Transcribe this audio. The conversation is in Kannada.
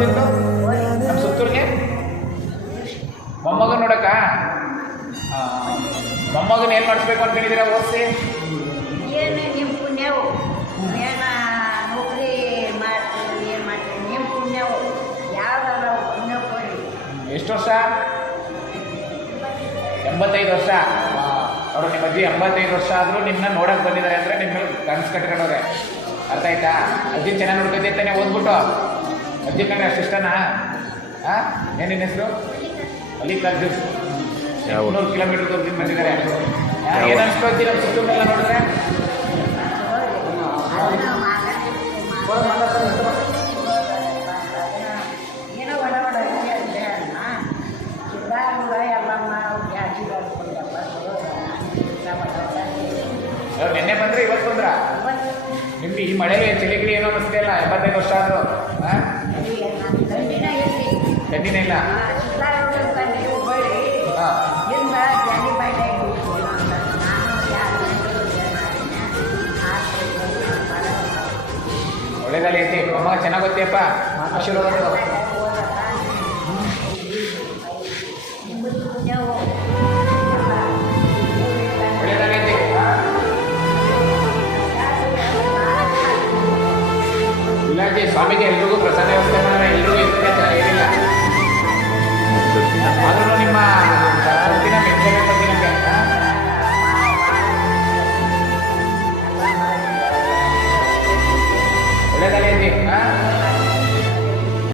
ಬಂದಿದ್ದು ನಮ್ಮ ಸುತ್ತೂರಿಗೆ ಮೊಮ್ಮಗನ ನೋಡಕ್ಕ. ಮೊಮ್ಮಗನ ಏನು ಮಾಡಿಸ್ಬೇಕು ಅಂದ್ಕೊಂಡಿದ್ದೀರಾ ಓದಿಸಿ? ಏನು ನಿಮ್ಮ ಪುಣ್ಯವು ಏನ ನೌಕರಿ ಮಾಡ್ತೀವಿ ಏನು ಮಾಡ್ತೀವಿ ನಿಮ್ಮ ಪುಣ್ಯವು ಯಾವ್ದಾರ ಪುಣ್ಯ ಕೊಡಿ. ಎಷ್ಟು ವರ್ಷ? 85 ವರ್ಷ. ಅವರು ನಿಮ್ಮ ಅಜ್ಜಿ 85 ವರ್ಷ ಆದರೂ ನಿಮ್ಮನ್ನ ನೋಡಕ್ಕೆ ಬಂದಿದ್ದಾರೆ ಅಂದರೆ ನಿಮ್ಮ ಮೇಲೆ ಕನಸು ಕಟ್ಕೊಂಡವ್ರೆ. ಅರ್ಥ ಆಯ್ತಾ? ಅಜ್ಜಿ ಚೆನ್ನಾಗಿ ನೋಡ್ಕೊತಾನೆ ಓದ್ಬಿಟ್ಟು. ಅಜ್ಜಿ ಕಂಡ್ರೆ ಅಷ್ಟು ಇಷ್ಟನಾ? ಹಾಂ, ಏನಿನ ಹೆಸರು? ಮಲ್ಲಿಕಾರ್ಜುನ್. 200 ಕಿಲೋಮೀಟರ್ ದೂರದಿಂದ ಬಂದಿದ್ದಾರೆ. ಏನು ಅನ್ಸ್ಕೊಳ್ತೀವಿ ನಮ್ಮ ಸುತ್ತೂರೆಲ್ಲ ನೋಡಿದ್ರೆ? ಏನೋ ಒಡ ಒಡ ಅಂತೆ ಅಣ್ಣ ಸಿದ್ಧಾರೂಢ ಎಲ್ಲಮ್ಮ ನಿನ್ನೆ ಬಂದರೆ ಇವತ್ತು ಬಂದ್ರ? ನಿಮ್ಗೆ ಈ ಮಳೆಗೆ ಚಳಿಗಿಳಿ ಏನೋ ಅನಿಸ್ತಾ ಇಲ್ಲ? 85 ವರ್ಷ ಆದರೂ ಹಾಂ, ಗಂಡಿನ ಇಲ್ಲ. ಒಳ್ಳೇದಲ್ಲಿ ಐತಿ. ಅಮ್ಮ ಚೆನ್ನಾಗಿ ಗೊತ್ತಿಯಪ್ಪ, ಆಶೀರ್ವಾದ.